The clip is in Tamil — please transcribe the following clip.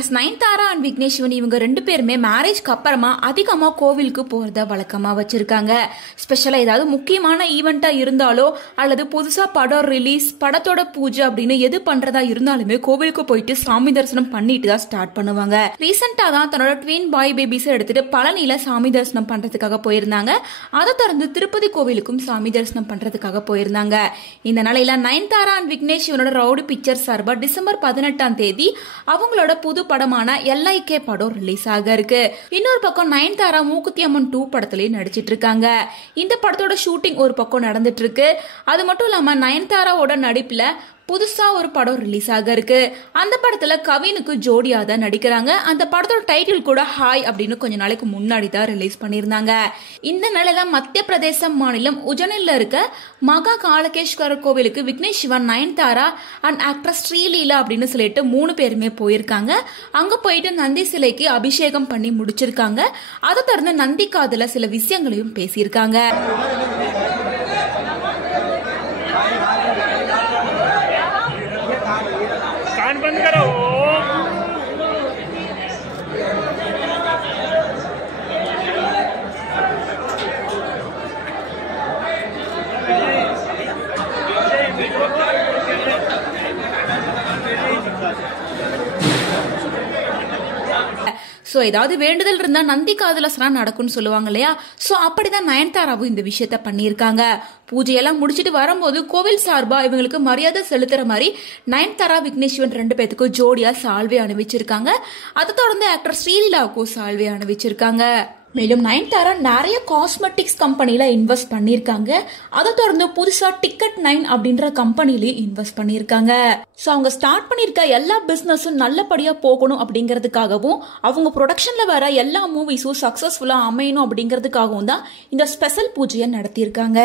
ஆக்ட்ரஸ் நயன்தாரா அண்ட் விக்னேஷ் சிவன் இவங்க ரெண்டு பேருமே மேரேஜ்க்கு அப்புறமா அதிகமா கோவிலுக்கு போறத வழக்கமா வச்சிருக்காங்க. ஸ்பெஷலா ஏதாவது முக்கியமான ஈவெண்டா இருந்தாலோ அல்லது புதுசா படம் ரிலீஸ், படத்தோட பூஜை அப்படின்னு எது பண்றதா இருந்தாலுமே கோவிலுக்கு போயிட்டு சாமி தரிசனம் பண்ணிட்டு தான் ஸ்டார்ட் பண்ணுவாங்க. ரீசெண்டா தான் தன்னோட ட்வின் பாய் பேபிஸ் எடுத்துட்டு பழனியில சாமி தரிசனம் பண்றதுக்காக போயிருந்தாங்க. அதை தொடர்ந்து திருப்பதி கோவிலுக்கும் சாமி தரிசனம் பண்றதுக்காக போயிருந்தாங்க. இந்த நிலையில நயன்தாரா அண்ட் விக்னேஷ் சிவனோட ரவுடி பிக்சர் சார்பா டிசம்பர் 18ஆம் தேதி அவங்களோட புது படமான LIK படம் ரிலீஸ் ஆக இருக்கு. இன்னொரு பக்கம் நயன்தாரா மூக்குத்தி அம்மன் 2 படத்திலேயே நடிச்சிட்டு இருக்காங்க. இந்த படத்தோட ஷூட்டிங் ஒரு பக்கம் நடந்துட்டு இருக்கு. அது மட்டும் இல்லாம நயன்தாராவோட நடிப்புல புதுசா ஒரு படம் ரிலீஸ் ஆக இருக்கு. அந்த படத்துல கவினுக்கு ஜோடியா தான் நடிக்கிறாங்க. அந்த படத்தோட டைட்டில் கூட ஹாய் அப்படின்னு கொஞ்ச நாளைக்கு முன்னாடி தான் ரிலீஸ் பண்ணிருந்தாங்க. இந்த நிலையில மத்திய பிரதேச மாநிலம் உஜ்ஜைன்ல இருக்க மகா காலகேஸ்வரர் கோவிலுக்கு விக்னேஷ் சிவன், நயன்தாரா அண்ட் ஆக்ட்ரஸ் ஸ்ரீலீலா அப்படின்னு சொல்லிட்டு 3 பேருமே போயிருக்காங்க. அங்க போயிட்டு நந்தி சிலைக்கு அபிஷேகம் பண்ணி முடிச்சிருக்காங்க. அதை தொடர்ந்து நந்தி காதுல சில விஷயங்களையும் பேசியிருக்காங்க. बंद करो। சோ ஏதாவது வேண்டுதல் இருந்தா நந்தி காதுல நடக்கும்னு சொல்லுவாங்க இல்லையா? சோ அப்படிதான் நயன்தாராவும் இந்த விஷயத்த பண்ணிருக்காங்க. பூஜையெல்லாம் முடிச்சிட்டு வரும்போது கோவில் சார்பா இவங்களுக்கு மரியாதை செலுத்துற மாதிரி நயன்தாரா, விக்னேஷ் சிவன் 2 பேத்துக்கும் ஜோடியா சால்வே அணிவிச்சிருக்காங்க. அதை தொடர்ந்து ஆக்டர் ஸ்ரீலீலாவுக்கும் சால்வே அணிவிச்சிருக்காங்க. மேலும் நயன்தாரா நிறைய காஸ்மெட்டிக்ஸ் கம்பெனில இன்வெஸ்ட் பண்ணிருக்காங்க. அதை தொடர்ந்து புதுசா Ticket9 அப்படின்ற கம்பெனிலயும் இன்வெஸ்ட் பண்ணிருக்காங்க. சோ அவங்க ஸ்டார்ட் பண்ணிருக்க எல்லா பிசினஸும் நல்லபடியா போகணும் அப்படிங்கறதுக்காகவும் அவங்க ப்ரொடக்ஷன்ல வர எல்லா மூவிஸும் சக்சஸ்ஃபுல்லா அமையணும் அப்படிங்கறதுக்காகவும் தான் இந்த ஸ்பெஷல் பூஜையை நடத்தியிருக்காங்க.